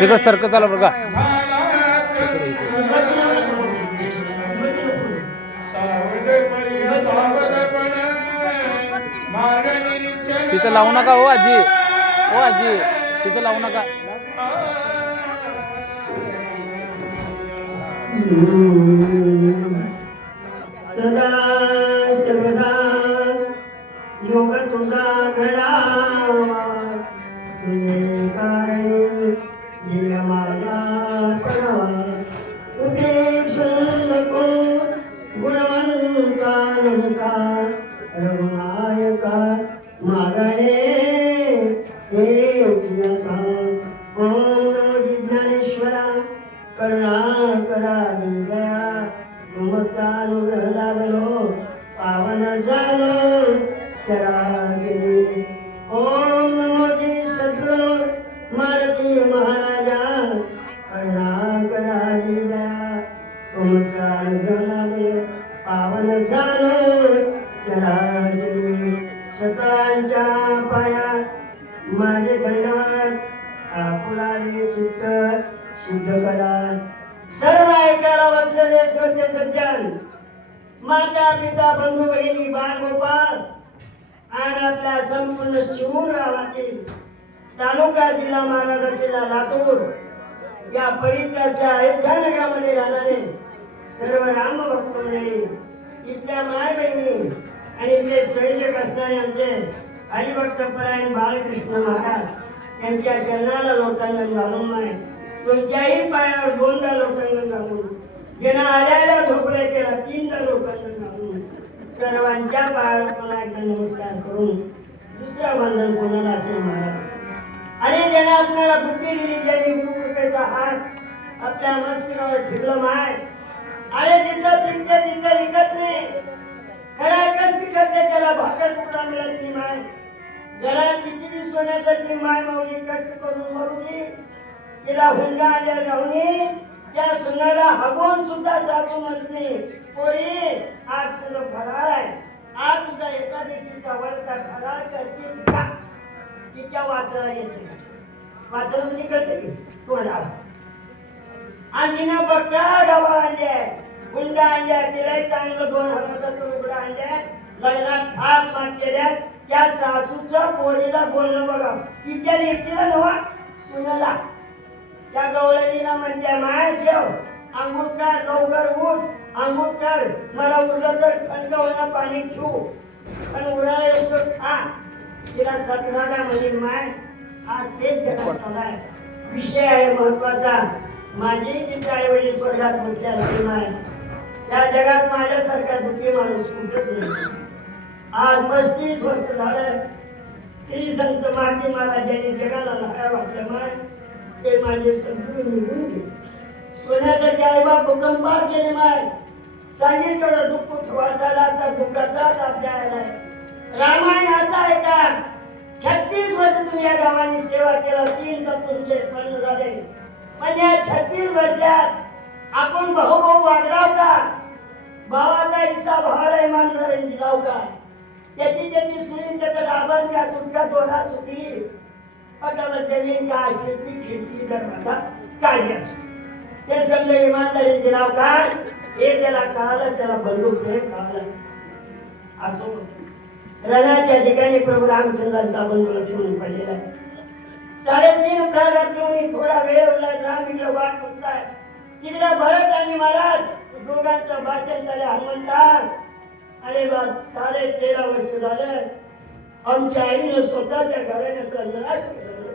तिकडं सरकत आलं बघा. तिथं लावू नका हो आजी, हो आजी तिथं लावू नका. सदा सर्वदा योग तुझा घडावा, तुझे कारण दिया माझा पडावा. उपेक्ष नको गुणवंता रघुनायका मागणे हेच नका. ओम नमो ज्ञानेश्वरा करुणा करा दया, तुमचा अनुग्रह लादलो पावन झालो चराचरी. ओम नमो जी सद्गुरु मारुती महाराजा करुणा करा दया, तुमचा अनुग्रह लादलो पावन झालो चराचरी. सकळांच्या पाया माझे दंडवत, आपुलाले चित्त शुद्ध करा. सर्व ऐकायला बसलेले श्रोते सज्जन, माता पिता बंधू भगिनी बाळगोपाळ आणि आपल्या संपूर्ण शिवूर गावातील तालुका जिल्हा महाराष्ट्र जिल्हा लातूर या पवित्र अशा अयोध्या नगरामध्ये राहणारे सर्व राम भक्त मंडळी, इथल्या माय बहिणी आणि इथले सैनिक असणारे आमचे हरिभक्त परायण बाळकृष्ण महाराज यांच्या चरणाला लोटांगण घालून नाही, तुमच्याही पायावर दोनदा लोटांगण घालून, ज्यांना आल्याला झोपले त्याला तीनदा लोटांगण घालून, सर्वांच्या पायावर पुन्हा एकदा नमस्कार करून दुसरा बंधन कोणाला असेल महाराज. आणि ज्यांना आपल्याला बुद्धी दिली, ज्यांनी गुरुकृपेचा हात आपल्या मस्तकावर ठेवलं माय. अरे जिथं पिकते तिथं विकत नाही, खरा कष्ट करते त्याला भाकर तुकडा मिळत नाही माय. घरात किती सोन्यासाठी माय माऊली कष्ट करून मरुदी, तिला हुंडा आल्या राहुनी त्या सुनाला हगवून सुद्धा साचू म्हणली, पोरी आज तुझं फराळ आहे, आज तुझा एकादशीचा व्रत फराळ करतेस का. तिच्या वाचला येते, वाचला म्हणजे कळते की तोंडाला. आणि तिनं बघा डबा आणल्या, हुंडा आणल्या, तिलाही चांगलं 2000चा तुकडा आणल्या, लग्नात थाप मात केल्या. त्या सासूच्या पोरीला बोलणं बघा, तिच्या लेकीला नवा सुनाला. त्या गवळणीला म्हणते माय जेव, आंघोळ कर, लवकर उठ, आंघोळ कर, मला उरलं तर थंड होणं पाणी छू, पण उराला येतो खा. तिला 17 म्हणेल माय. आज तेच जगात चाललाय, विषय आहे महत्वाचा. माझी जिथे आई वडील स्वर्गात बसल्या असते माय, त्या जगात माझ्यासारखा दुःखी माणूस कुठत नाही. आज 35 वर्ष झालं श्री संत माती महाराजांनी जगाला लहाय वाटलं माय, ते माझे सद्गुरू निघून गेले. सोन्यासाठी आईबाप भूकंपात गेले माय. सांगितलं दुःख वाटायला तर दुःखाचाच अध्याय आहे. रामायण असा आहे का, 36 वर्ष तुम्ही या गावाने सेवा केला, 3 तत्व तुमचे उत्पन्न झाले, पण या 36 वर्षात आपण भाऊ वागलाव का, भावाचा हिस्सा भावाला इमानदार दिलाव का, त्याची सुनी त्याचं लाभन का, तुटका दोरा चुकली पटाला जमीन काय, शेती खिडकी दरवाजा काय द्या, ते समजा इमानदारी दिलाव काय, हे त्याला कळालं, त्याला बंदूक प्रेम कळालं. असो रणाच्या ठिकाणी प्रभू रामचंद्रांचा बंधू लक्ष्मण पडलेला आहे. 3.5 प्रहर ठेवून थोडा वेळ उरला, राम इकडे वाट बघताय, तिकडे भरत आणि महाराज दोघांचं भाषण झाले. हनुमंता अरे बा 13.5 वर्ष झालं आमच्या आईनं स्वतःच्या घराण्याचा नाश केला.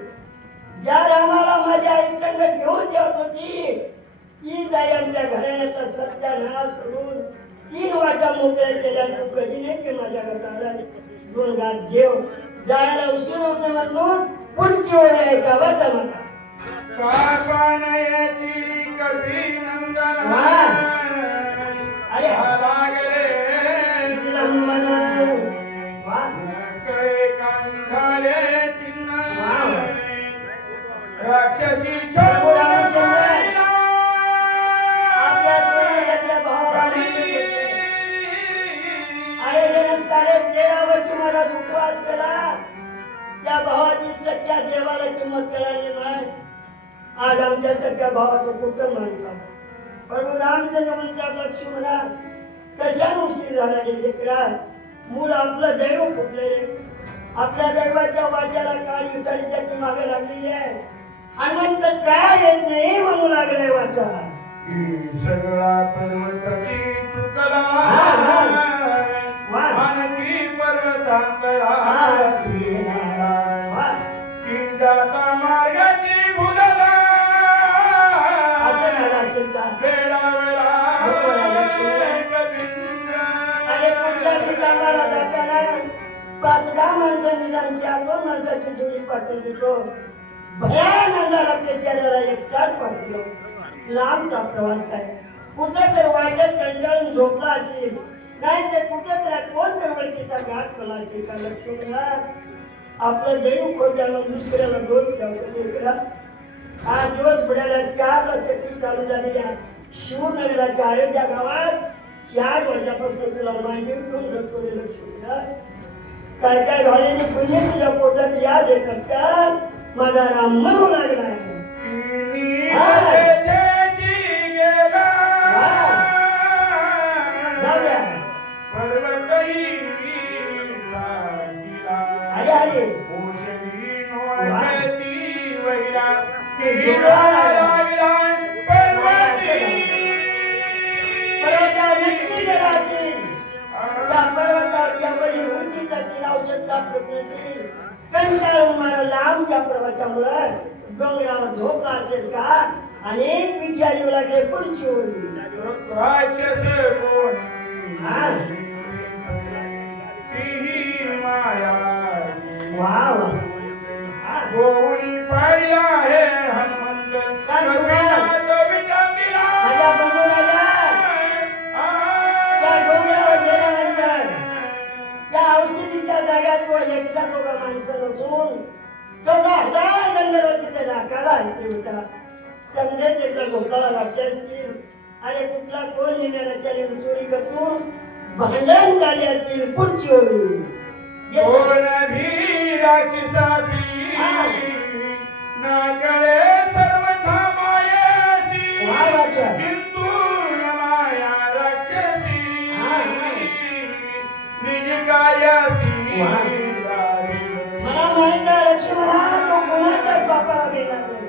ज्या रामाला माझ्या आई संगत घेऊन जेवत होती, तीच आई आमच्या घराण्याचा सत्यानाश करून 3 वाटा मोकळ्या केल्या. तू कधी नाही की माझ्या घराला 2 घात जेव, जायला उशीर होते म्हणून पुढची ओढ आहे का वाचा मला. काकानयाची कधी नंदन अरे लागले विलंबन कडे कांधाले चिन्ह राक्षसी आपल्या सोयीच्या भावाने अरे 13.5 वर्ष मला उपवास केला, त्या भावाची सख्या देवाला किंमत कळाली नाही. आज आमच्यासारख्या भावाचं कुठं म्हणतात प्रभू रामचंद्र म्हणतात लक्ष्मणा कशाने उशीर झाला रे लेकरा मूळ आपलं दैव फुटले आपल्या दैवाच्या वाट्याला काळी उचाळीसाठी मागे लागलेली आहे आनंद काय येत नाही म्हणू लागलाय वाचा की सगळा पर्वताची चुकला मानकी पर्वतांतरा की जाता मार्गाची भुलला असं झालं असेल का वेळा वेळा आणि कुठल्या ठिकाणाला जाताना 5-10 माणसं निदान 4-2 माणसाची जोडी पाठवून देतो भयानंदाला बेचाऱ्याला एकटाच पाठवलो लांबचा प्रवास आहे कुठं तर वाटेत कंटाळून झोपला असेल नाही तर कुठं तर कोण तर वळखीचा घाट केला असेल का लक्ष्मणला आपलं दैव खोट्याला दुसऱ्याला दोष द्यावा हा दिवस बुड्याला 4ला चक्री चालू झाली आहे शिवनगराच्या अयोध्या गावात 4 वाजल्यापासून तुला मांडी उठून रडतो रे लक्ष्मणला काय काय झालेली पुण्य तुझ्या पोटात याद येतात का माझा राम म्हणू लागला अरे अरे पर्वतावर नक्की गेला असेल त्या पर्वतावरच्या वडी होती तशी औषध सापडत नसेल कंटाळून मला लांबच्या प्रवासामुळं डोंगरावर झोपला असेल का अनेक विचार येऊ लागले पुढची ओळी राक्षस हा माया वा वा गोवणी पाहिला आहे हनुमंत माझ्या बंधुराजा त्या डोंगरावर गेल्यानंतर त्या औषधीच्या जाग्यात तो एकटा दोघा माणसं नसून 14,000 गंधर्वाची नाकाला येते होता समजेच एकदा घोटाळा लागले असतील अरे कुठला कोण निघण्याच्या चोरी करतो भांडण झाले असतील पुढची ओळी कोण भी राक्षसासी नागळे सर्वथा मायासी हिंदू माया राक्षसी निज कायासी मला माहित आहे लक्ष्मणा तो कोणाच्याच बापाला गेला नाही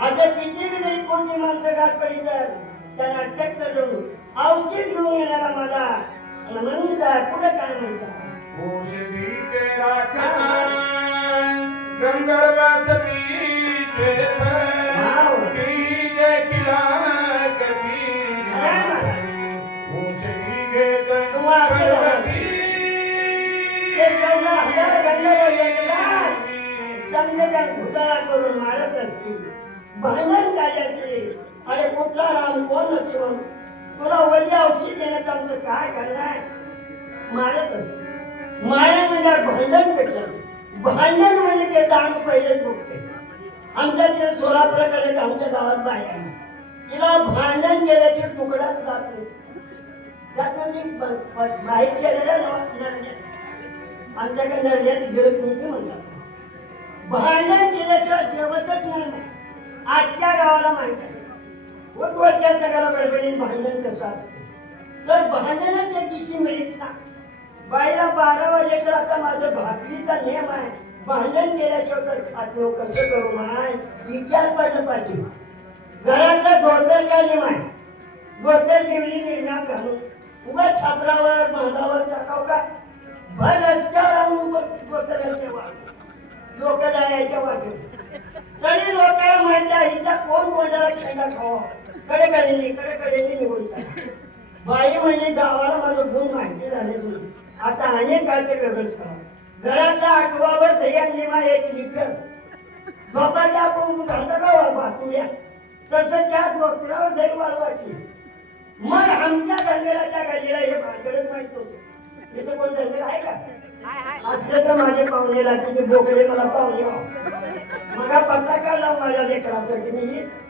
आता किती बी जरी कोणती माणसं गाठ पडली तर त्यांना अटक करून औषध घेऊन येणारा माझा म्हणता कुठं काय म्हणता औषधी के राखता गंधर्वासती देत देखिला कधी औषधी घेत घुटाळा करून मारत असतील भांडण काढायचे अरे कुठला राम कोण लक्ष्मण तुला वल्ली औषध देण्याचं आमचं काय करणार मारत असतील माया म्हणजे भांडण पेटलं भांडण म्हणजे त्याचं आम्ही पहिलेच बघते आमच्या तिथे सोलापुराकडे आमच्या गावात बाय आहे तिला भांडण केल्याचे तुकडाच जात नाही त्यात म्हणजे बाहेर शरीराला आमच्याकडे नरड्यात गिळत नाही म्हणतात भांडण केल्याशिवाय जेवतच नाही आजच्या गावाला माहित आहे वरच्या जगाला गडबडीन भांडण कसं असते तर भांडणच त्या दिवशी मिळीच ना बाईला 12 वाजेचं आता माझं भाकरीचा नियम आहे भांडण केल्याशिवाय तर खातो कसं करू माय विचार पडलं पाहिजे घरातलं धोतर काय नियम आहे धोतर देवली निर्माण घालून उगा छापरावर बांधावर टाकाव का भर रस्त्यावर आणून धोतरांच्या वाट लोक जायच्या वाटेत तरी लोकांना माहिती आहे हिचा कोण कोणाला खेळा खावा कडे निघून बाई म्हणजे गावाला माझं गुण माहिती झाले तुम्ही आता अनेक काहीतरी वेगळंच करा घरातल्या आठवावर दह्यांनीमा 1 लिटर झोपाच्या आपण घालता का बातुल्या तसं त्या डोक्यावर दही वाढवायची मग आमच्या धनगराच्या गाडीला हे भाकरच माहित होतं इथं कोण धनगर आहे का असलं तर माझे पाहुणे लागते बोकडे मला पाहुणे मला पत्ता काढला माझ्या लेकरासाठी मी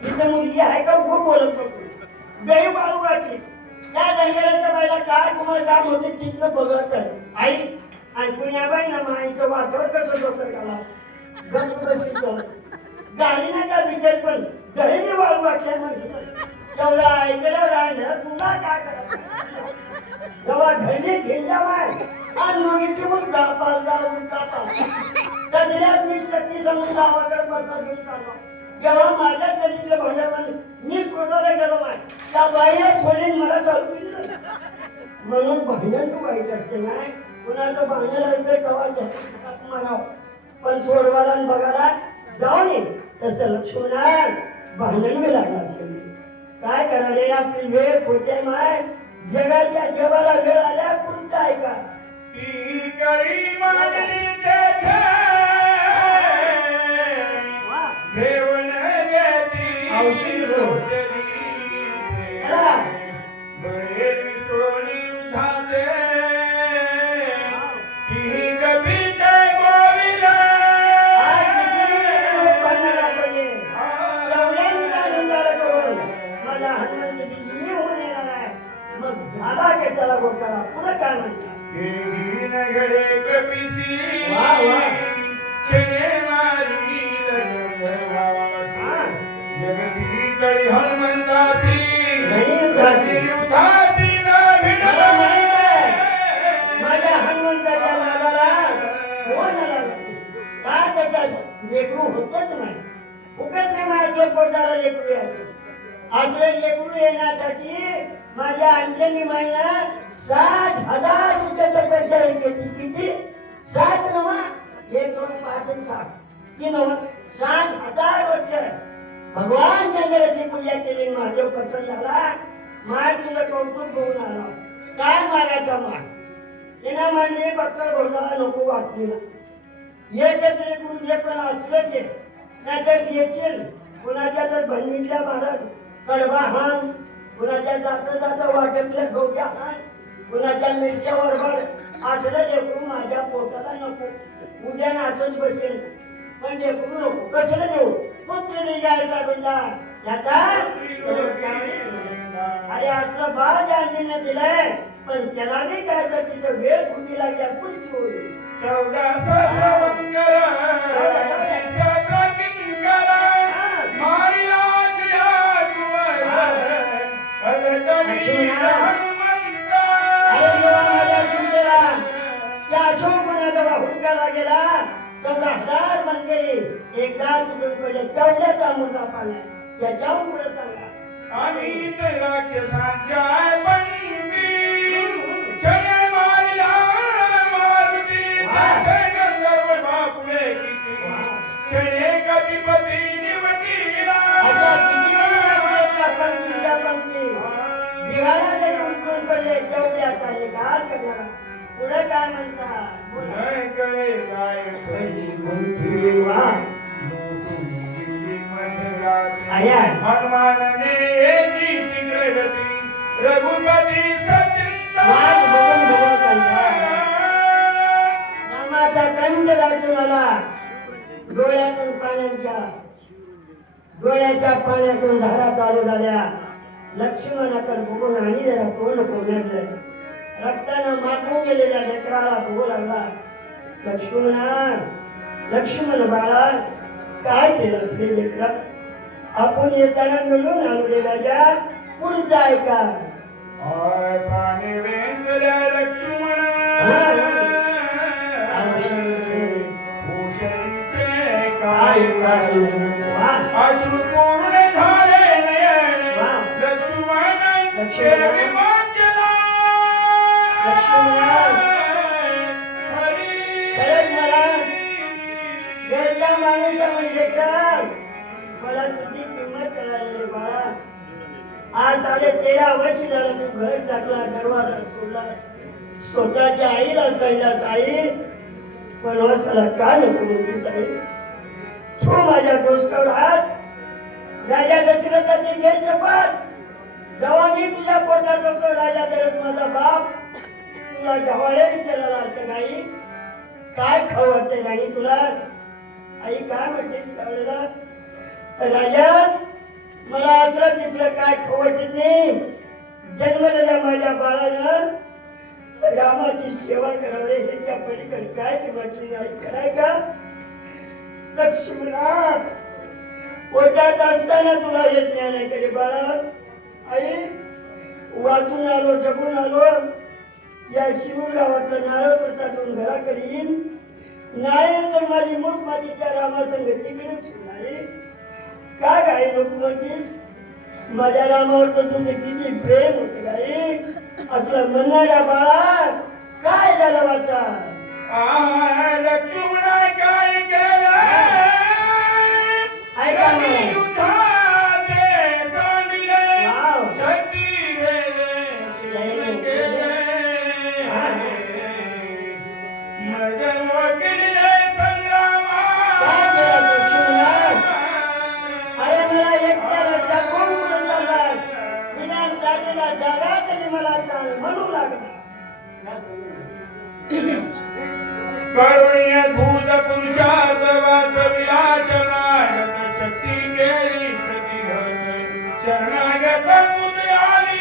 इथे मुलगी आहे का खूप बोलत होतो दही वाळू वाटली त्या धनगराच्या बाईला काय तुम्हाला काम होते तिथलं बघत आई आणि पुण्याबाई ना माईचं वाटवर कसं डोकर काढला गप्प बसली गाडी ना का विचार पण घरी वाळू वाटल्या म्हणजे एवढा ऐकलं राहिलं तुला काय करायचं जेव्हा धरणी झेंडा माय आणि मुलीची मग पालदा उलटा पालदा त्याच्यात मी शक्ती समजून गावाकडे बसा घेऊन चाललो जेव्हा माझ्या गल्लीतलं भांडण मी स्वतःला गेलो माय त्या बाईला सोडून मला चालू केलं म्हणून भांडण तू वाईट असते नाही कुणाचं भांडण आलं तर कवा म्हणावं पण सोडवायला आणि बघायला जाऊ नये तसं लक्ष्मणात भांडण बी लागणार असेल काय करायला आपली वेळ खोटे माय जगाच्या जेवाला वेळ आल्या पुढचा ऐका ती कळी मांडली तेथे घेऊन गेली औषधी औषधी चला. बळे विसळून धाले ती कविते गोविला आज किती लोकांना लागले. एवढ्यांचा निंदाला करून माझा हनुमंतची होऊन येणार आहे मग झाला का चला गोष्टाला पुढे काय म्हणतात देवी नगडे कपिसी वा, वा. शने मारी लक्ष्मणवासी जगती कळी हनुमंतासी गणितासी. युधासी ना मला माहित आहे, भिडला माझ्या हनुमंताच्या नादाला कोण लागला का त्याचा लेकरू होतच नाही फुकट नाही माझ्या पोटाला लेकरू यायचं असले लेकरू येण्यासाठी माझ्या अंजनी माईना 60,000 रुपयाचा पैसा घेतली किती 7 नवा 1 2 5 आणि 7 ती नवा 60,000 वर्ष भगवान शंकराची पूजा केली महादेव प्रसन्न झाला माय तुझं कौतुक बघून आला काय मागायचा माग तिनं म्हणली फक्त घोटाळा नको वाटलेला एकच लेकरून जे पण असलं ते नाहीतर घेशील कुणाच्या तर बहिणीतल्या महाराज कडबा हान कुणाच्या जाता जाता वाटेतल्या डोक्या हान कुणाच्या मिरच्या बरोबर असलं लेकरू माझ्या पोटाला नको उद्या असंच बसेल पण लेकरू नको कसलं देऊ पुत्र निघाय साहेबांना याचा अरे असलं बाळ जानजीने दिलंय पण त्याला नाही काय तर तिथं वेळ कुठे लागल्या पुढची होईल 14 मंगल शिवसाचा किंकर मारी आज्ञा अरे जेव्हा माझ्या सुंदरा त्या अशोकपणाचा हुडकाला गेला 14,000 मनकरी एकदा तुझून पडले तेवढ्याचा मुलगा पाला त्याच्यावर पुढे सांगा आम्ही राक्षसांच्या पंगी क्षणे मारिला मारुती गंधर्व बापुले क्षणे कपिपती निवटीला अच्छा किती पंक्तीच्या पंक्ती बिहारा जरी उठून पडले तेवढ्याचा निकाल करणारा पुढे काय म्हणतात बोला. गळे काय पहिली गुंठी वा. अरे हनुमानने एकी शीघ्रगती रघुपती सचिंता वाट बघून बघून कंटाळा. नामाचा कंठ दाटून आला डोळ्यातून डोळ्याच्या पाण्यातून धारा चालू झाल्या लक्ष्मणाकडे बघून आणि जरा तोंड कोंबलं रक्तानं माखून गेलेल्या लेकराला बघू लागला लक्ष्मण बाळा काय केलं ते लेकरा आपण येताना मिळून आलो रे राजा पुढचा ऐका प्राणी वेंचल्या लक्ष्मण भूषणीचे काय अश्रुपूर्ण झाले नयन लक्ष्मण विवाचला खरंच मला घरच्या माणूस म्हणजे का मला तुझी किंमत कळाली रे बाळा आज 13.5 वर्ष झालं तू घर टाकला दरवाजा सोडला स्वतःच्या आईला सांगलास आई वनवासाला का नको म्हणतीस आई तू माझ्या दोस्तावर हात राजा दशरथाची घे शपथ जेव्हा मी तुझ्या पोटात होतो राजा दशरथ माझा बाप तुला ढवाळे विचारायला आलते नाही काय खाऊ वाटते राणी तुला आई काय म्हणतेस त्यावेळेला राजा मला असं दिसलं काय खाऊ वाटत नाही जन्मलेल्या माझ्या बाळानं रामाची सेवा करावी ह्याच्या पलीकडे कायच म्हटली नाही कराय का लक्ष्मणा पोटात असताना तुला हे ज्ञान आहे करे बाळा. आई वाचून आलो जगून आलो. या शिरूर गावातलं नारळ प्रसाद घेऊन घराकडे येईन. नाही तर माझी मूठ माझी त्या रामासंग तिकडेच नाही. काय गाई नको म्हणतीस? माझ्या रामावर तर तुझे किती प्रेम होते गाई. असलं म्हणणाऱ्या बाळा काय झालं वाचा? लक्ष्मणा काय केलं? ऐका ना. युद्धात सांगितले वाव. शक्ती वेले शिवण केले. मज मोकळले संग्रामा. काय केलं लक्ष्मणा? अरे मला एकट्याला टाकून कुठं चाललास? निदान जातीला जागा तरी मला सांग म्हणू लागला. करुण्य भूत पुरुषार्थ वाचविला शरणागत शक्ती केली प्रतिघट शरणागत तुझे आली.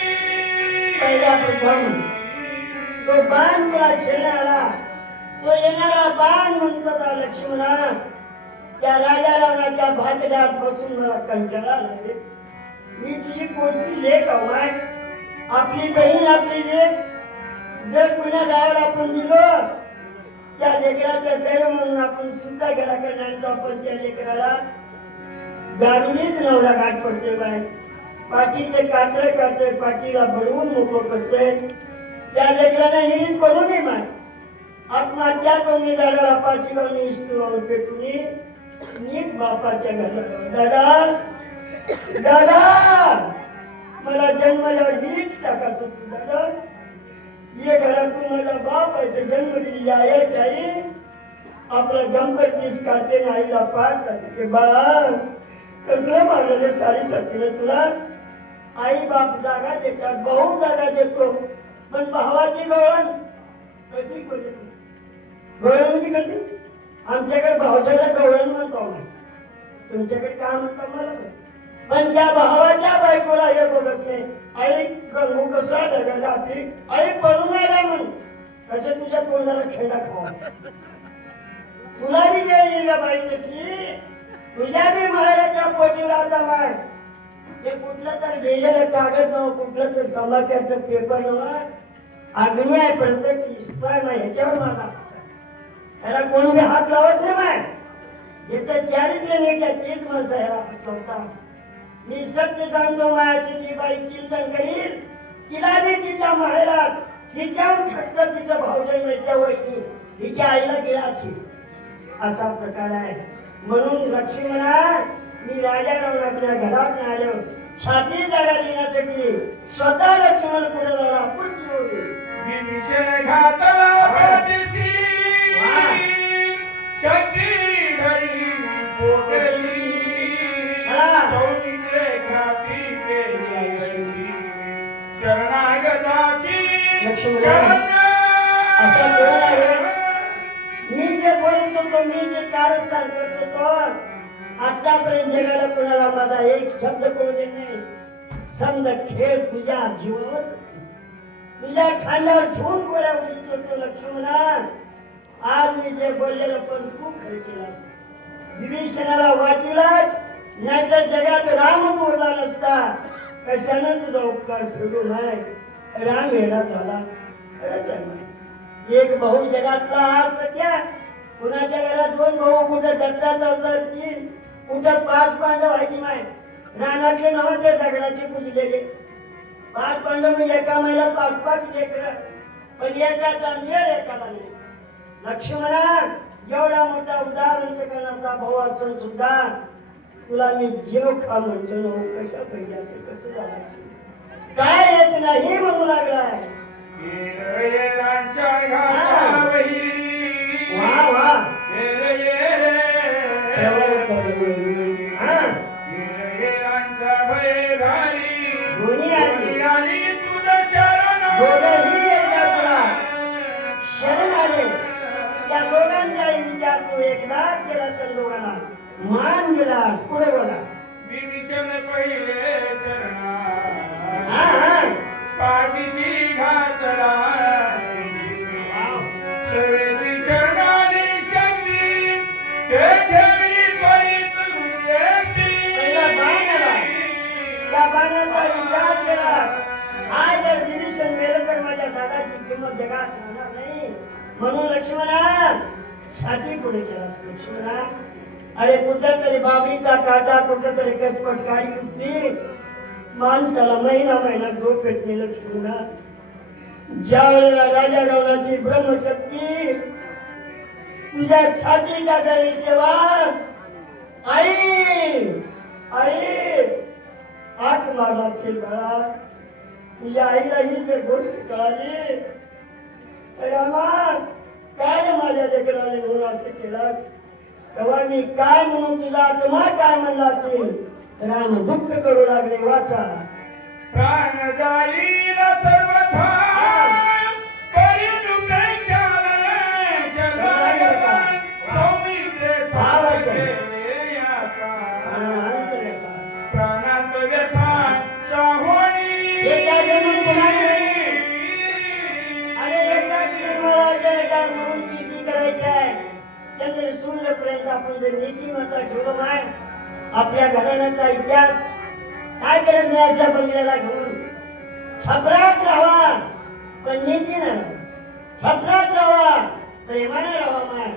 पहिला प्रथम तो बाण तुला शिरणारा तो येणारा बाण म्हणतो का लक्ष्मणा? त्या राजा रावणाच्या भातड्यात बसून मला कंटाळा आला. मी तुझी कोणती लेख हवाय? आपली बहीण आपली लेख जर कुण्या गावाला आपण दिलो त्या लेकराचं दैव म्हणून आपण सुद्धा घरा करण्याचा आपण त्या लेकराला दारुणीच नवरा गाठ पडते बाय. पाठीचे कातरे काढते पाठीला बडवून मोकळं करते. त्या लेकराने हिरीत पडू नये माय. आत्महत्या करून झाडाला पाची लावून इस्तून पेटून नीट बापाच्या घराला. दादा दादा मला जन्माला हिरीत टाकायचं तू दादा. ये घरातून माझा बाप आहे जन्म दिलेली आयाची आई आपला जंपर पीस काढते ना आईला पाठ लागते. बाळा कसलं मारलेलं साडी साथीनं तुला? आई बाप जागा देतात भाऊ जागा देतो पण भावाची गवळण कधी कधी गवळण म्हणजे कधी? आमच्याकडे भावजाला गवळण म्हणतो आम्ही. तुमच्याकडे काय म्हणतो मला? पण त्या भावाच्या बायकोला हे बघत नाही. आई गंगू कसा दगायला रात्री आई पळून आला म्हण कसं तुझ्या तोंडाला खेळा खावा. तुला बी वेळ येईल बाई तशी. तुझ्या बी महाराजा पोटीला आता माय. हे कुठलं तर गेलेलं कागद नव कुठलं तर समाचारचं पेपर नव अग्नी आहे प्रत्येक इस्पाय माय ह्याच्यावर माझा त्याला कोणी बी हात लावत नाही माय. ज्याचं चारित्र्य नीट आहे तेच माणसं ह्याला हात लावतात. मी सत्य सांगतो मायाशी जी बाई चिंतन करील तिला बी तिच्या माहेरात हिच्याहून खटत तिचं भावजन मिळत्या वहिनी हिच्या आईला गिळाची असा प्रकार आहे. म्हणून लक्ष्मणा मी राजा रावणाच्या घरात आलो छाती जागा देण्यासाठी स्वतः लक्ष्मण पुढे जाऊन पुढची होती. विभीषण घातला पाठीशी शक्ती धरली पोटशी. सौमित्रे खाती केली अशी शरणागताची लक्ष्मण असा कोण आहे? मी जे बोलत होतो मी जे कारस्थान करत होतो आतापर्यंत जगाला कोणाला माझा एक शब्द कळू दे नाही. समज खेळ तुझ्या जीवावर तुझ्या खांद्यावर ठेवून गोळ्या उडीत होतो लक्ष्मणा. आज मी जे बोललेलं पण तू खरं केला. विभीषणाला वाचलाच नाही तर जगात रामच उरला नसता. कशानं तुझा उपकार फेडू नाही. राम वेडा झाला खरंच आहे. एक भाऊ जगातला आज सख्या कुणाच्या घरात दोन भाऊ कुठं दत्ताचा अवतार तीन कुठं 5 पांडव आहे की माय. रानातले नव्हते दगडाचे पुजलेले 5 पांडव मी एका महिला 5-5 लेकरं पण एकाचा मेळ एकाला नाही. लक्ष्मणा एवढा मोठा उदाहरण भाऊ असून सुद्धा तुला मी जीव खा म्हणतो ना कशा पहिल्याचं कसं झालं काय येत नाही म्हणू लागलाय. वा वा दोन्ही आली दोघंही एकदा तुला शरण आले. त्या दोघांचाही विचार तू एकदाच केला तर दोघांना मान दिला. पुढे बोला. विभीषण पहिले शरणा पाठीशी घातला सर्वेची शरणाली शक्ती ते ठेवली परित गुरुची. पहिला बाण किंमत जगात राहणार नाही. म्हणून लक्ष्मणा छाती पुढे केला. लक्ष्मणा अरे कुठं बाबीचा काटा, कुठं तरी कसपट काळी उठली, माणसाला महिना महिना झोप येत नाही. लक्ष्मणा ज्या वेळेला राजा रावणाची ब्रह्मशक्ती तुझ्या छाती टाकावी तेव्हा आई आई हाक मारला असेल बाळा. तुझ्या आईला ही जर गोष्ट कळाली, रामा काय माझ्या लेकराने म्हणून असं केलं, तेव्हा मी काय म्हणून तुझा आत्मा काय म्हणला असेल. राम दुःख करू लागले. वाचा प्राण जाईल सर्वथा परी दुःखाच्या जगात सौमित्रे सावके आता प्राणात व्यथा चाहोनी. अरे एकदा निर्मळाच्या एका म्हणून किती करायचं आहे. चंद्र सूर्यपर्यंत आपण जर नीतिमत्ता ठेवलं आहे, आपल्या घराण्याचा इतिहास काय करत नाही. असल्या बंगल्याला घेऊन छपरात राहा पण नीतीनं, छपरात राहा प्रेमानं राहा. माय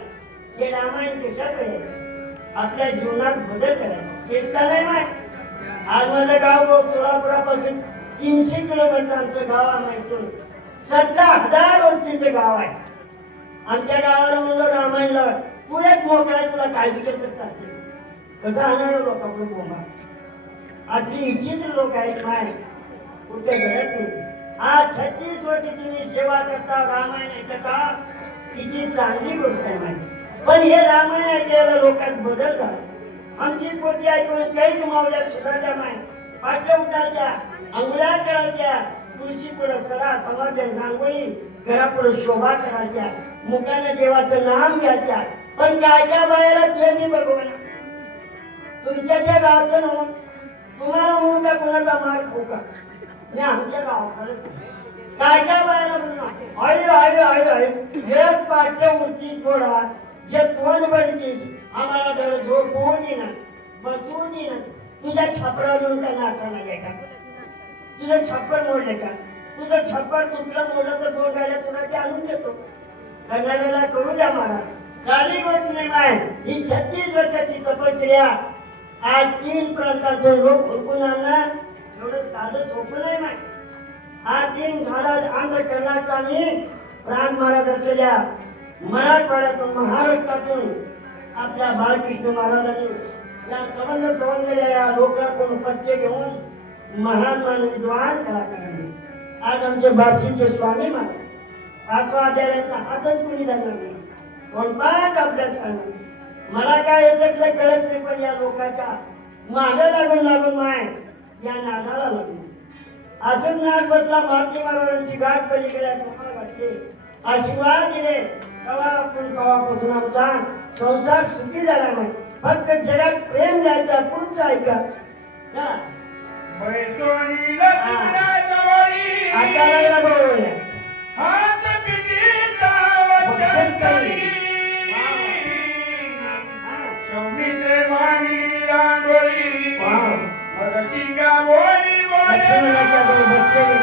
हे रामायण कशात आहे. आपल्या जीवनात बदल करायचा चेष्टा नाही. माय आज माझं गाव सोलापुरापासून 300 किलोमीटर आमचं गाव आहे. माहिती 17,000 वस्तीचं गाव आहे. आमच्या गावाला म्हणलं रामायणला तू एक मोकळा, तुला काय विकत चालते कसं आणणार लोक आपण बोमा. असली इच्छित लोक आहेत. माय कुठे घडत नाही. आज 36 वर्ष तुम्ही सेवा करता, रामायण ऐकता, किती चांगली गोष्ट आहे. माय पण हे रामायण ऐकायला लोकांत बदल झाला. आमची पोती ऐकून काही गमावल्या सुधारल्या. माय पाठ्य उठायच्या, अंघोळ्या करायच्या, तुळशी पुढे सडा समाजन रांगोळी, घरापुढे शोभा करायच्या, मुखाने देवाचं नाम घ्यायच्या. पण काय काय बायाला ते मी बघवलं. तुमच्याच्या गावाचं नाव तुम्हाला म्हणून का कोणाचा मार खाऊ का. मी आमच्या गावाकडे काय काय बायाला म्हणून आई आई आई आई एक पाठ्य मूर्ती थोडा जे तोंड बघतीस आम्हाला त्याला झोपवू देना, बसवू देना. तुझ्या छपरावरून का नाचा नाही का. तुझं छप्पर मोडले का. तुझं छप्पर तुटलं मोडलं तर 2 गाड्या तुला ते आणून देतो. कर्नाटकाला करू द्या महाराज. चाली गोष्ट नाही. माय ही 36 वर्षाची तपस्या आज 3 प्रांतांचे लोक हुकून आणणार एवढं साधं सोपं नाही. माय हा 3 महाराज आंध्र कर्नाटकाने प्रांत महाराज असलेल्या मराठवाड्यातून महाराष्ट्रातून आपल्या बाळकृष्ण महाराजांनी या संबंध सवंगड्या या लोकांकडून पत्ते घेऊन महान विद्वान कलाकारांनी आज आमचे बार्शीचे स्वामी महाराज 5वा अध्यायांचा हातच कुणी जाणार नाही. कोणताच अभ्यास सांगा मला काय याच्यातलं कळत नाही. पण या लोकांच्या मागे लागून माय या नादाला लागून असंच नाद बसला. भारती महाराजांची गाठ पलीकडे घातली, आशीर्वाद दिले, तेव्हापासून आमचा संसार सुखी झाला नाही. फक्त जगात प्रेम द्यायचा. पुढचं ऐका बैसोनी लक्ष्मणाजवळी आकाराला बरोबर हात पिटीता वचन सौमित्रे मानिली रांगोळी मदशिंगा बोली लक्ष्मणाच्या जवळ बसलेले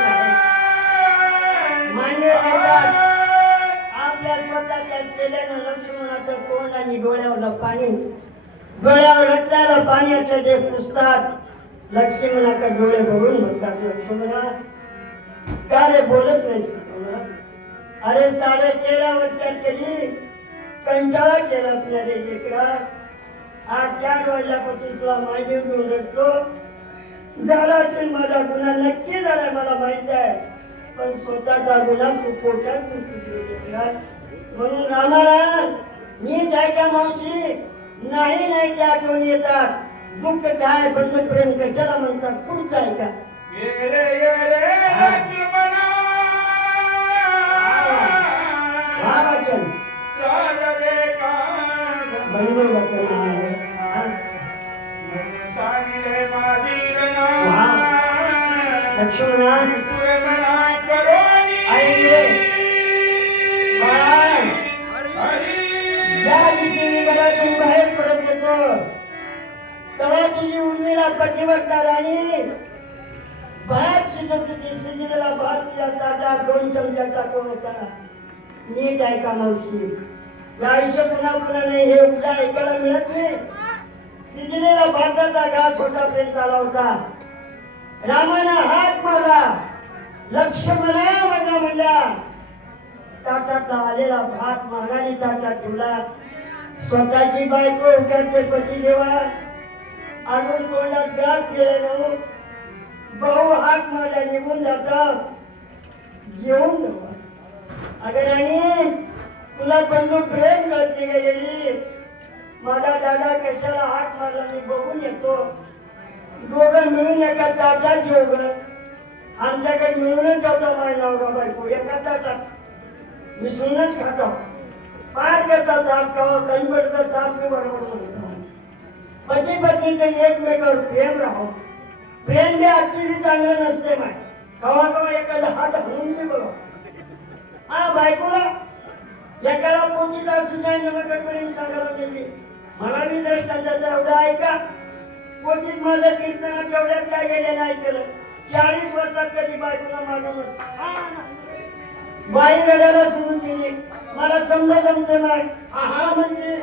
मान्य करतात. आपल्या स्वतःच्या सेल्यानं लक्ष्मणाचं तोंड आणि डोळ्यावरलं पाणी, डोळ्यावर रक्ताला पाणी असलं ते पुसतात. लक्ष्मणाकडे डोळे भरून म्हणतात लक्ष्मणा का रे बोलत नाहीस. अरे 13.5 वर्षात कधी कंटाळा केला असल्या रे लेकरा. आज 4 वाजल्यापासून तुला मागे घेऊन रडतो. झाला असेल माझा गुन्हा, नक्की झालाय मला माहित आहे. पण स्वतःचा गुन्हा तू पोटात म्हणून रामाला नीट ऐका मावशी. नाही नाही त्या आठवण येतात. दुःख काय बंद प्रेम कशाला म्हणतात. पुढचं ऐका ये रे लक्ष्मणा हा वाचन चाल दे कांड बंद वचन सांगिले माझीरना लक्ष्मणा तुरमणा करोनी ज्या दिवशी मी घरातून बाहेर पडत येतो तेव्हा तुझी उर्मिला पतीवर राणी भात शिजत होती शिजलेला भात तुझ्या ताटात 2 चमचा टाकून होता. नीट ऐका मावशी, या आयुष्य पुन्हा पुन्हा नाही, हे उद्या ऐकायला मिळत नाही. शिजलेला भाताचा घास होता पेट झाला होता. रामानं हात मारला, लक्ष्मणा म्हणला. ताटातला आलेला भात मागाने ताटात ठेवला. स्वतःची बायको करते पती देवा, अजून तोंडात घास केल्यानं भाऊ हात मारला निघून जाता. जेवून जावा. अगं राणी, तुला बंधू प्रेम करते गेलेली. माझा दादा कशाला हात मारला मी बघून येतो. दोघं मिळून एका ताटात जेव. आमच्याकडे मिळूनच जातो माझ्या नवरा बायको एका ताटात. मिसळूनच खातो. पार करता ताप खावा, कमी पडता ताप मी बरोबर म्हणतो. पती पत्नीचं एकमेकावर प्रेम राहो. प्रेम बी अगदी चांगलं नसते माय. कवा कवा एखादा हात हलवून बी बघा. हा बायकोला एकाला पोतीत असू नाही नमकडे सांगायला मिळते. मला बी दृष्टांताचा एवढा ऐका. पोतीत माझं कीर्तनात तेवढ्यात काय गेले नाही केलं. 40 वर्षात कधी बायकोला मागवलं बाई रडायला सुरू केली. मला समजा जमते माय. हा म्हणजे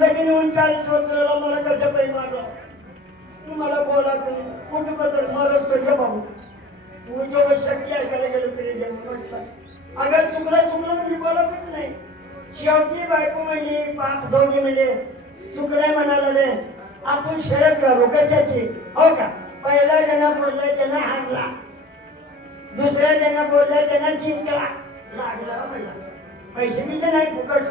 लगीन होऊन 40 वर्ष झाला, मला कसं पाहिजे मागलं. तू मला बोलायचं नाही. कुठे बदल मरच तुझ्या भाऊ. तू जेव्हा शक्ती ऐकायला गेलो तरी दे म्हटलं. अगं चुकलं म्हणजे बोलतच नाही. शेवटी बायको म्हणजे पाप दोघी म्हणजे चुकलंय म्हणाले. आपण शरत घालू कशाची हो का. पहिला ज्यांना बोललाय त्यांना हारला, दुसऱ्या ज्यांना बोललाय त्यांना जिंकला. लागला म्हणला पैसे बिसे नाही फुकट.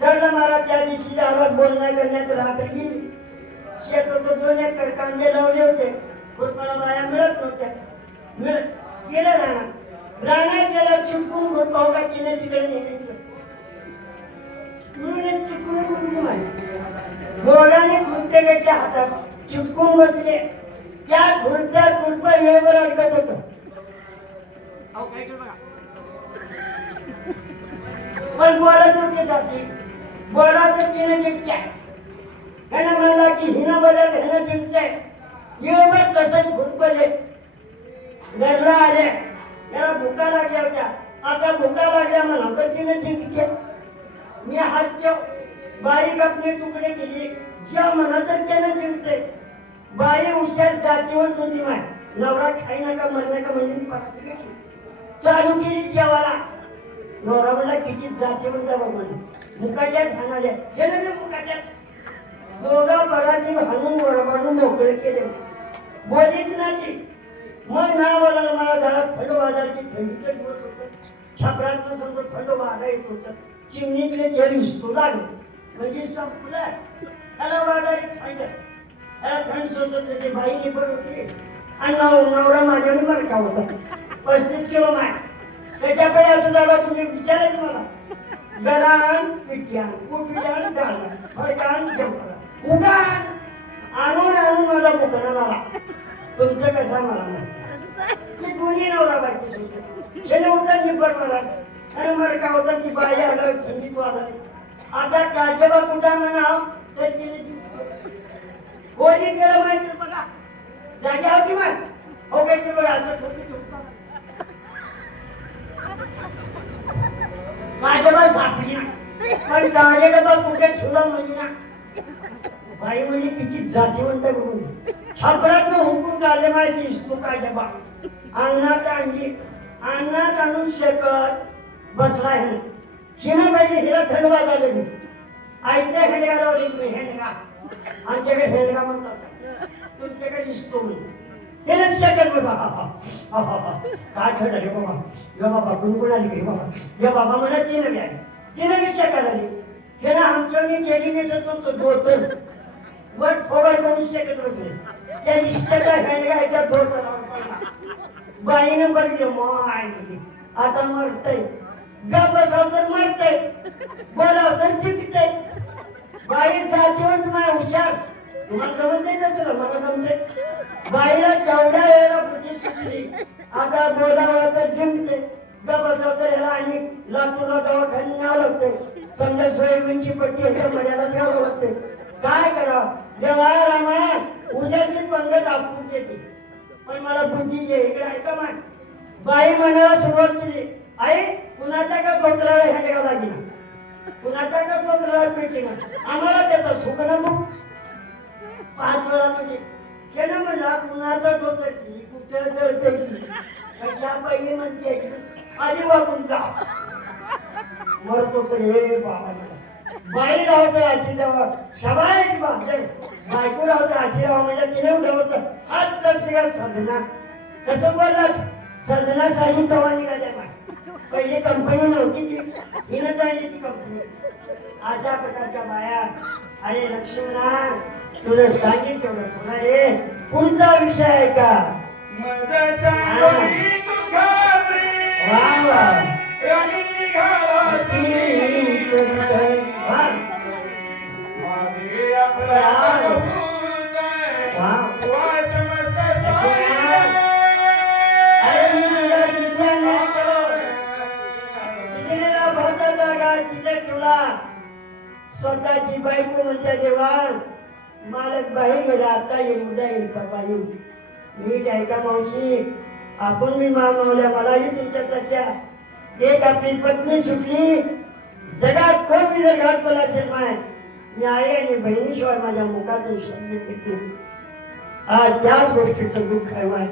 ठरलं मला त्या दिवशी गावात बोलण्या करण्यात रात्र गेली. शेत होतं 2 एकर कांदे लावले होते. खुरपाला बाया मिळत नव्हत्या. गेलं रानात गेला चिटकून खुरपाव का तिने तिकडे निघायचं. दोघांनी खुर्ते घेतल्या हातात, चिटकून बसले. त्या खुर्प्यात खुरपा वेळेवर अडकत होत. पण बोलत नव्हते जाती. बोला तर तिने चिटक्या. ह्यानं म्हणला की हिनं बोलत ह्यानं चिटतंय. वेळेवर तसंच खुरपले. घरला आले. त्याला भुका लागल्या होत्या. आता भुका लागल्या म्हणा तर तिने चिटके. मी हात ठेव. बाई कपडे तुकडे केली. ज्या म्हणा तर त्यानं चिंतते. बाई हुशार जातीवंत होती माय. नवरा खाई नका मर नका म्हणजे चालू केली जेवाला. नवरा म्हणला किती जातीवंत बाबा. मुकाट्याच हाणाल्या. हे नव्हे मुकाट्याच. दोघा पराठी हाणून वरबाडून मोकळे केले. बोलीच नाही. मग ना बोलायला मला झाला थंड वाजायची. थंडीचे दिवस होत. छपरात समजा थंड वाजा येत होत. चिमणीकडे तेल विसतो लागलो म्हणजे संपलं. त्याला वाजायची थंड. त्याला थंड सोचत होती. बाई निबर होती आणि नवरा माझ्यावर मरका होता. 35 किलो माय. त्याच्याकडे असं झालं तुम्ही विचारायचं मला. गरान पिट्यान कुट्यान गाणं फडकान जंपला उगान आणून माझा मुकणा झाला. तुमचं कसा मला मी दोन्ही नवरा बायको शेने होता निबर मला आणि मरका होता की बाई आलं थंडीत वाजली. आता काजबा कुठं म्हणाव तर होळीत गेलं माहिती बघा जागी होती मग हो काही बघा असं काजबा सापडी ना पण काजबा कुठे ठेवला म्हणजे ना. बाई म्हणजे किती जातीवंत बघून छपरात हुकून काढले माहिती इसतो काजबा. अंगणात आणली. अंगणात आणून शेकत बसला आहे. हिनं पाहिजे हिला थंड वाजायला. आयत्या हेंडगाला हेंडगा. आमच्याकडे हेंडगा म्हणतात. तुमच्याकडे दिसतो मी. हिनं शेकत बसा. काय थंड रे बाबा. यो बाबा गुणगुण आली रे बाबा. या बाबा म्हणा तिनं घ्या. तिनं बी शेकायला आली. हिनं आमच्या मी चेली नेसत होतो धोतर. वर थोडा करून शेकत बसले. त्या इष्टाचा हेंडगायच्या धोतर बाईनं बघितलं माय आता मरतय. गप बसाव तर मरतय. बोलाव तर चिकतय. बाई जातीवंत माय हुशार. तुम्हाला जमत नाही तसं मला जमते. बाईला तेवढ्या वेळेला बुद्धी सुचली. आता बोलावं तर जिंकते. गप बसाव तर ह्याला आणि लातूरला दवाखान्यात न्यावं लागते. समजा सोयाबीनची पट्टी ह्याच्या मड्यालाच घ्यावं लागते. काय करावं देवा रामा उद्याची पंगत आपण येते. पण मला बुद्धी दे. इकडे ऐका मान. बाई म्हणायला सुरुवात केली, आई कुणाचा का धोत्राला ह्या जगा लागेना, कुणाचा का धोत्राला पेटेना, आम्हाला त्याचा सुख नको. 5 वेळा म्हणजे केलं म्हणला कुणाचा धोतर की कुठं जळते की कशा बाई म्हणते आधी वागून जा. मरतो तर हे बाबा बाई राहतो आजी जवळ सबायची बाबजर बायको राहतो आजी राहा म्हणजे तिने उठवत हात तर सगळा सजना कसं बोललाच सजना साई तवा निघाल्या बाय पहिली कंपनी नव्हती ती हिनं जाणली ती कंपनी. अशा प्रकारच्या बाया. अरे लक्ष्मणा तुझं सांगितलं तेवढं पुन्हा रे पुढचा विषय आहे का. मज सांगोरी तू घाबरी वा वा राणी निघाला सुनी वा माझे अपराध भूत वा वा समस्त साई अरे मी तुला तिथे नाही केलं. सिद्धीला भाताचा घास तिथे ठेवला. स्वतःची बायको म्हणते देवा मालक बाहेर गेला आता येईल उद्या येईल पप्पा येईल. नीट ऐका मावशी आपण मी मानवल्या मलाही तुमच्यासारख्या एक आपली पत्नी सुटली जगात कोण मी जर घात मला असेल माय मी आई आणि बहिणीशिवाय माझ्या मुखातून शब्द घेतले. आज त्याच गोष्टीचं दुःख आहे माय.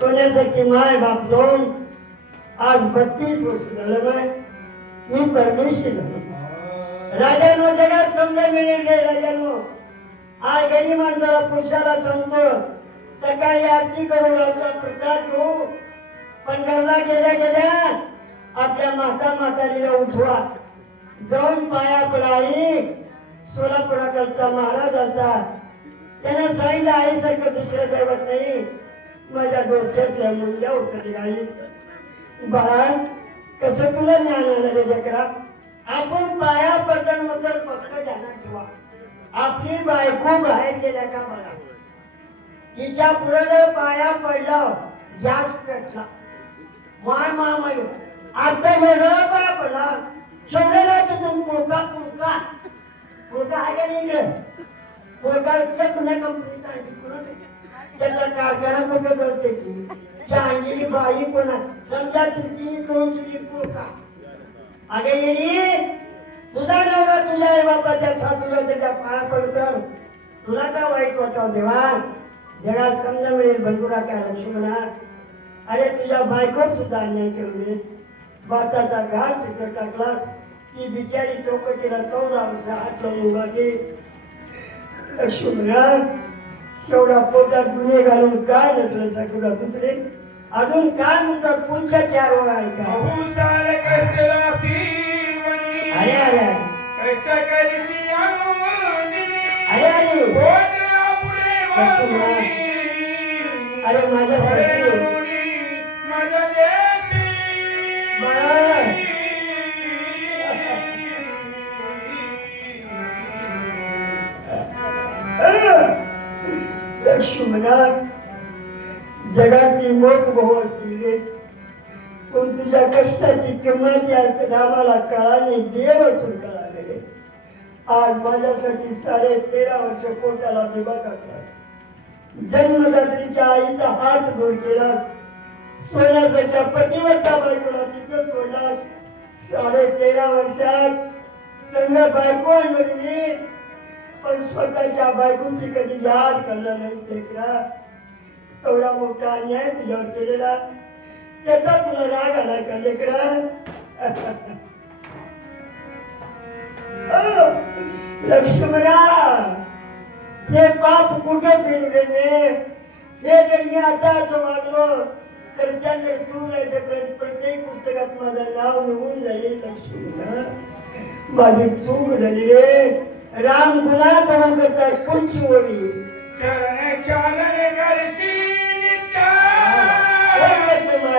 सोन्यासारखी माय बाप जाऊन आज 32 वर्ष झालं माय मी परदेशी झालो. राजानो जगात समजा मिळेल गे राजानो. आज गरीब माणसाला पुरुषाला समजतो सकाळी आरती करून आपला प्रसाद घेऊ पण घरला गेल्या गेल्या आपल्या म्हातारीला उठवा जाऊन पाया पडाई. सोलापुराकडचा महाराज होता त्याने सांगितलं आईसारखं दुसरं दैवत नाही. माझ्या डोसक्यातल्या मुंग्या उतरली आई. बाळा कसं तुला ज्ञान आलं रे लेकरा. आपण पाया पडताना फक्त ध्यानात ठेवा आपली बायको बाहेर गेल्या का बघा. तिच्या पुढे जर पाया पडला गॅस पेटला माय मामाई आता वेगळा पाया पडला शेवटेला तिथून पुळका पुळका पुळका आहे का नाही इकडे पुळका पुण्या कंपनीत आणली त्याचा कारखाना कुठे चालते की त्या आणलेली बाई पण समजा तिने करून तुझी पुळका. अगे येणी तुझा नवरा तुझ्या आई बापाच्या सासूला त्याच्या पाया पडतं तुला का वाईट वाटावं देवा. जगात समजा मिळेल बंधुरा काय लक्ष्मणा. अरे तुझ्या बायकोर सुद्धा अन्याय केले. भाताचा घास तिथं टाकलास ती बिचारी चौकटीला 14 वर्ष हात लावून उभा केली. लक्ष्मणा शेवढा पोटात गुन्हे घालून काय नसलं सगळा दुसरे अजून काय म्हणतात पुढच्या 4 वेळा ऐका. बहुसार कष्टला सीवनी अरे अरे कष्ट करीसी अनुदिनी अरे अरे बोट पुढे वाचुनी अरे माझ्यासाठी माझ्या देशी लक्ष्मणा जगातली मोठ भाऊ असतील पण तुझ्या कष्टाची किंमत या आम्हाला कळाली देव असून कळाले. आज माझ्यासाठी 13.5 वर्ष पोटाला दिवा टाकलास. जन्मदात्रीच्या आईचा हात दूर केलास. सोन्यासारख्या पतिव्रता बायकोला तिथं सोडलास. 13.5 वर्षात संघ बायको आणली पण स्वतःच्या बायकोची कधी याद करणार नाही लेकरा. एवढा मोठा अन्याय तुझ्यावर केलेला त्याचा तुला राग आला का लेकरा. लक्ष्मणा हे पाप कुठे फिरू गेले. हे जर मी आताच वागलो तर चंद्र सूर्याचे प्रत्येक पुस्तकात माझं नाव निघून जाईल. लक्ष्मणा माझी चूक झाली रे. राम गुन्हा करून करतात पुढची ओळी चरण चालन करसी नित्य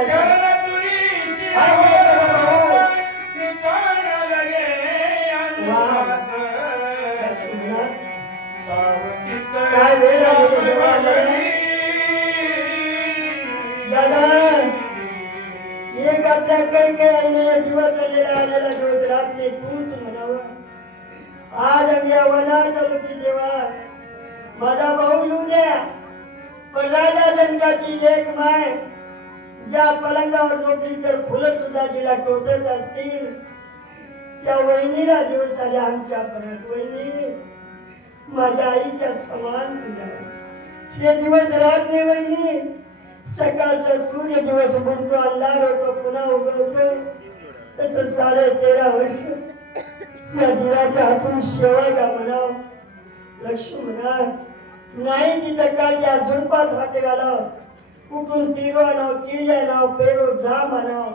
चरण तुरीसी नितान लगे अनुराग सावचित काय वेळ आली देवा. दादा एक आपल्या काही दिवस आलेला दिवस रात्री तूच म्हणावं. आज आम्ही वनात आलो की देवा माझा भाऊ येऊ द्या पण राजा जनकाची लेख माय ज्या पलंगावर झोपली तर फुलं सुद्धा जिला टोचत असतील त्या वहिनीला दिवस आले आमच्या परत वहिनी माझ्या आईच्या समान तुझ्या हे दिवस राहत नाही वहिनी सकाळचा सूर्य दिवस बुडतो अंधार होतो पुन्हा उगवतो तसं 13.5 वर्ष या दिराच्या हातून सेवा का म्हणाव लक्ष्मी म्हणा नाही तिथं कालच्या झुडपात हात घालाव कुठून तिरो आणाव किळी आणाव पेरो जाम आणाव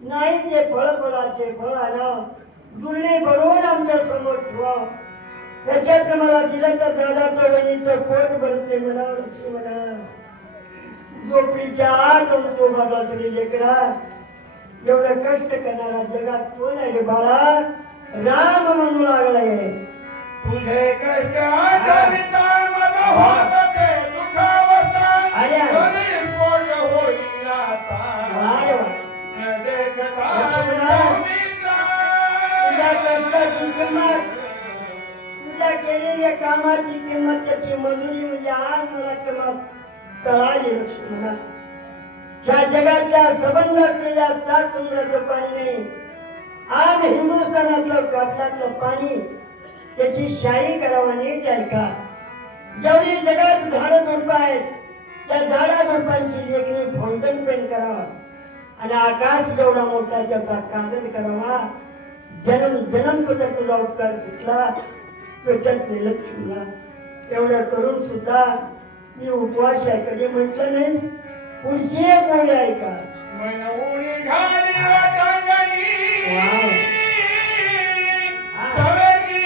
नाही ते फळाचे फळ आणाव दुर्णे भरून आमच्या समोर ठेवाव त्याच्यात मला दिलं तर दादाचं वहिनीचं पोट भरते म्हणावं लक्ष्मी म्हणा झोपडीच्या आत उंचो बाबा तरी लेकरा एवढं कष्ट करणारा जगात कोण आहे रे बाळा राम म्हणू लागलाय तुझे कष्ट कविता मग होतचे दुःखावस्था अरे. कधी स्फोट होईल आता वारे वा. न देखता लक्ष्मणा. सौमित्रा. तुझ्या कष्टाची किंमत तुझ्या केलेल्या कामाची किंमत त्याची मजुरी म्हणजे आज मला किंमत कळाली लक्ष्मणा ह्या जगातल्या सबंध असलेल्या 7 समुद्राचं पाणी नाही आज हिंदुस्थानातलं कापडातलं पाणी त्याची शाही करावा नीट ऐका जेवढी जगात झाडं झुडपं आहेत त्या झाडा झुडपांची लेखणी फाउंटन पेन करावा आणि आकाश जेवढा मोठा त्याचा कागद करावा जन्म पत्र तुझा उपकार घेतला पेटत नाही लक्ष्मीला एवढं करून सुद्धा मी उपवास आहे कधी म्हटलं नाहीस पुढची एक ओळी आहे का मन उडी घाली वाटांगणी वाव. सवेती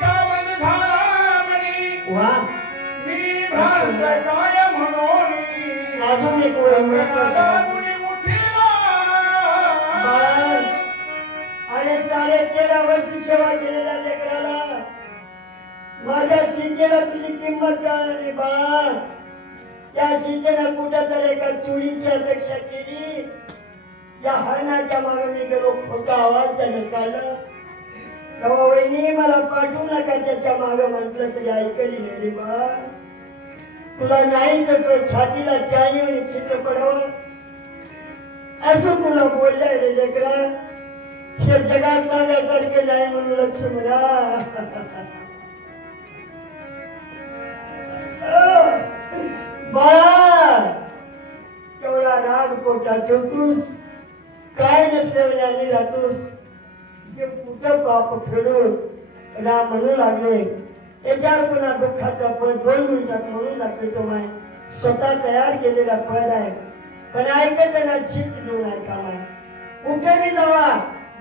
सावध झाला म्हणी वा मी भ्रांत काय म्हणून अजून एक ओळी अंगणाला म्हटलं गुढी मुठीला आणि 13.5 वर्ष सेवा केलेल्या लेकराला माझ्या सीतेला तुझी किंमत कळली बाळ त्या सीतेनं कुठं तर एका चुडीची अपेक्षा केली त्या हरणाच्या मागे मी गेलो खोटा आवाज त्यानं काढला तेव्हा वहिनी मला पाठवू नका त्याच्या मागे म्हटलं तरी ऐकली नाही रे बाळ तुला नाही तसं छातीला चाणी आणि चित्र पडावं असं तुला बोललंय रे लेकरा हे जगात सांगायसारखे नाही म्हणून लक्ष्मणा बाळा केवढा राग पोटात ठेवतोस काय नसल्याने राहतोस जे कुठं पाप फेडून राम म्हणू लागले याच्यावर पुन्हा दुःखाचा फळ 2 मिनिटात म्हणून दाखवतो माय स्वतः तयार केलेला फळ आहे पण ऐकताना चित्त देऊन ऐका माय कुठे मी जावा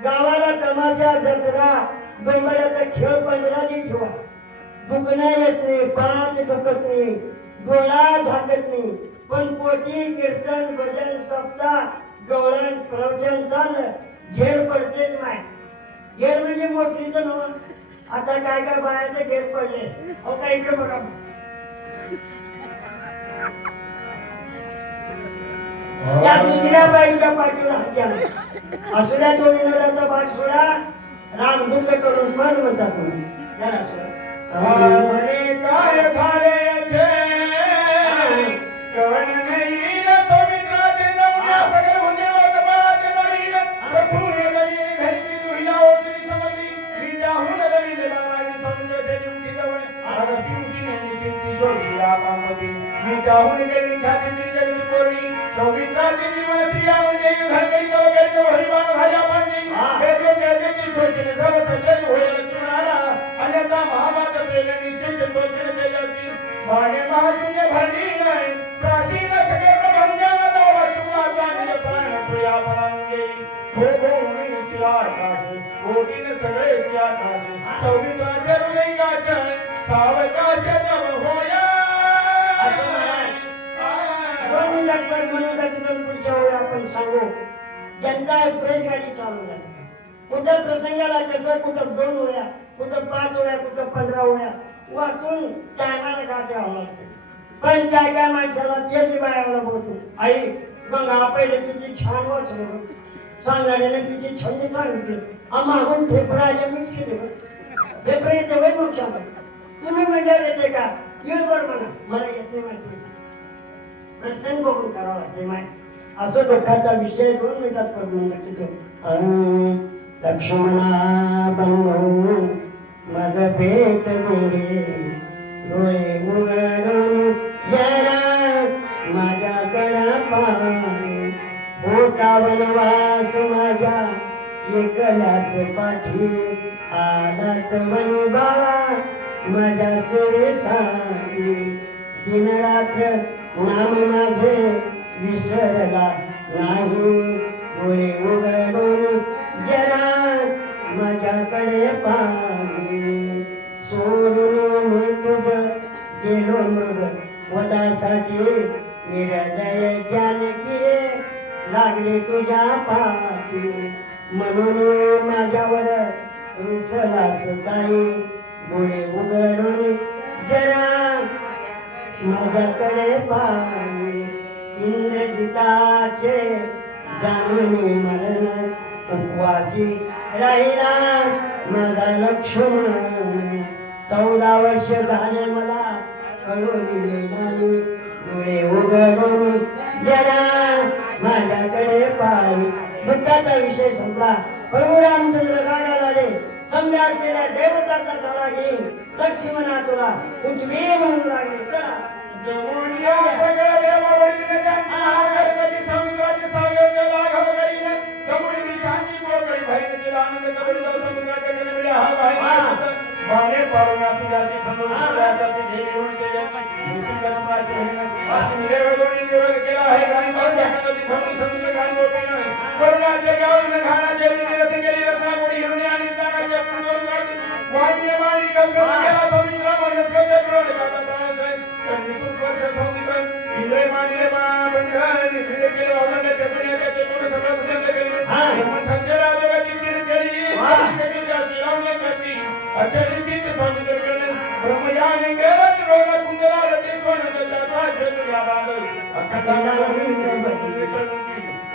गावाला तमाशा जत्रा डोंगराचा खेळ 15 दिन ठेवा दुखणं येत नाही पाच दुखत नाही डोळा झाकत नाही पण पोटी कीर्तन भजन सप्ताह गवळण प्रवचन चाललं घेर पडतेच माय घेर म्हणजे मोठीचं नव आता काय काय बायाचं घेर पडले अहो काय इकडे बघा या दुसऱ्या बाईच्या पाठीला हत्या असुऱ्या जोडीनराचा भाग सोडा राम दुःख करून पण म्हणतात म्हणे काय झाले येथे कळण नाही न सौमित्राचे नवल्या सगळे मुले वाजबाज नवीन पथुळे नवीन घरी तुझ्या ओचरी समजली मी त्याहून नवीन बाळाने समुद्राचे उठी जवळ आज दिवशी नाही चिंती शोषिला पामती मी त्याहून गेली ख्याती मी जगली कोरली सौमित्राची जीवन प्रिया म्हणजे घरकरी वगैरे हरिमान भाज्या पांची वेगळे त्याची शोषण सर्व सल्लेच होय लक्ष्मणाला अन्यथा महामात प्रेम निश्चित शोषण केल्याची माने महाशून्य भरली नाही प्राचीन सगळे प्रबंधामध्ये लक्ष्मणाचा निज प्राण प्रिया म्हणजे शोभोणीची आकाश कोटीन सगळेची आकाश सौमित्राचे हृदयकाश सावकाश तव होया असं पुढच्या वेळी आपण सांगू जनता एक्सप्रेस गाडी चालू झाली कुठं प्रसंगाला कसं कुठं 2 ओळ्या कुठं 5 ओळ्या कुठं 15 ओळ्या वाचून टायमाला गाठी हवं लागते पण काय काय माणसाला ते बी बायाला बोलतो आई मग आपले किती छान वाचलं सांगणाऱ्याने किती छंद सांगितलं आम्हाहून फेफडा मीच केले फेफडा येते वय मग तुम्ही म्हणल्यावर येते का येईल बरं म्हणा मला येत नाही माहिती प्रसंग बघून करावं लागते माय असो दुःखाचा विषय 2 मिनिटात करून नक्कीच लक्ष्मणा बंधू माझ भेट दे रे डोळे उघडून जरा माझ्याकडं पाय होता वनवास माझ्या एकल्याच पाठी आलाच वनबाळा माझ्या सेवेसाठी दिन रात्र नाम माझे विसरला नाही डोळे उघडून जरा माझ्याकडे पाही सोडून मी तुझं गेलो मग वदासाठी निरदय जानकी रे लागले तुझ्या पाठी म्हणून माझ्यावर रुसलास काही डोळे उघडून जरा माझ्याकडे पाही इंद्रजिताचे जाणून मरण उपवासी राहिला माझा लक्ष्मण 14 वर्ष झाले मला कळून नाही डोळे उघडून जरा माझ्याकडे पाही दुःखाचा विषय संपला प्रभू रामचंद्र गाण्याला आले समजा असलेल्या देवताचा धडा घेऊन लक्ष्मणा तुला उजवी म्हणून लागले चला जमुनिया सगळ्या देवावरील त्यांची महागणपती समुद्राचे संयोग लाघव करीन जमुनी शांती पोकळी भैन तिला आनंद कबडी जाऊ समुद्राच्या किनारी हा भाई बाणे पारुणा तुझ्याशी खंडोबाची घेणे म्हणून केले मोठी लक्ष्मणाची बहीण अशी निदेव दोन्ही निरोध केला आहे गाणी बांधल्या कधी खंडी समुद्र गाणी होते नाही करुणाचे गावून घाणाचे रस केली रसना गोडी हिरणी आणि जाणाचे पुंडोल गाडी वाहिने माणी गंगा केला समुद्र वनस्पती प्रोड दादा प्राणसाय कंदिसूत वर्ष समुद्र इंद्रे मानिले मा बंधन निधे केले वावने पेपरियाचे ते कोण सगळं भजन केले ब्रह्म संजय राजगती चिर केली सगळी जाती लावणे करती अचलित समुद्र करणे ब्रह्मयाने केलं रोग कुंडला रती सोन जाता जगल्या बादल अखंडाला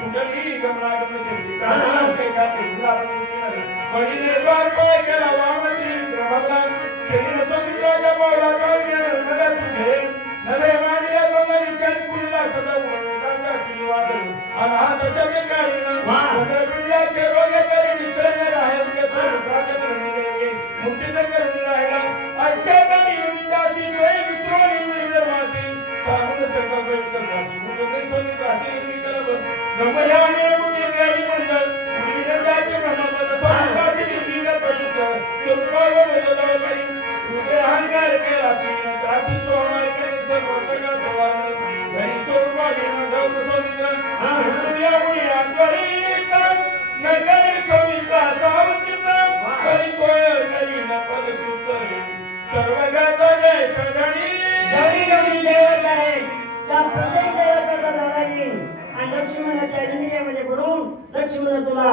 कुंडली गमना गमते कानाला के जाती गुलाबी बडीने द्वार पाय केला वामती भगवान केली समुद्राच्या पावला काढणे नगर सुधे नवे मानिया गंगा निशान कुंडला सदा गंगा शिवादल अनाथ चके कारण सगळ दुनियाचे रोग करे निसरण राहे उगे प्राप्त करणे गेले मुक्ती करून राहिला अशा निंदाची सोय विसरून निर्वासी साबुन संकल्प विकल्पाशी मुझे सोनी काची विकल्प ब्रह्मयाने मुझे गेली मंडल निंदाचे ब्रह्मपद सोनी विकल्प शुद्ध सुरभाग बदलाव करी तुझे अहंकार केला चीन काशी सोमाय करी सर्वतगा सवार घरी स्वरूपाने जाऊ सोनिद्र दुनिया मुळी अंतरिक नगरी सोनिद्रा सावचित करी कोय करी न पद चुक सर्वगत देश धणी घरी घरी देवता आहे त्या प्रत्येक देवताचा धडा घेऊन आणि लक्ष्मणाच्या इंद्रियामध्ये पडून लक्ष्मण तुला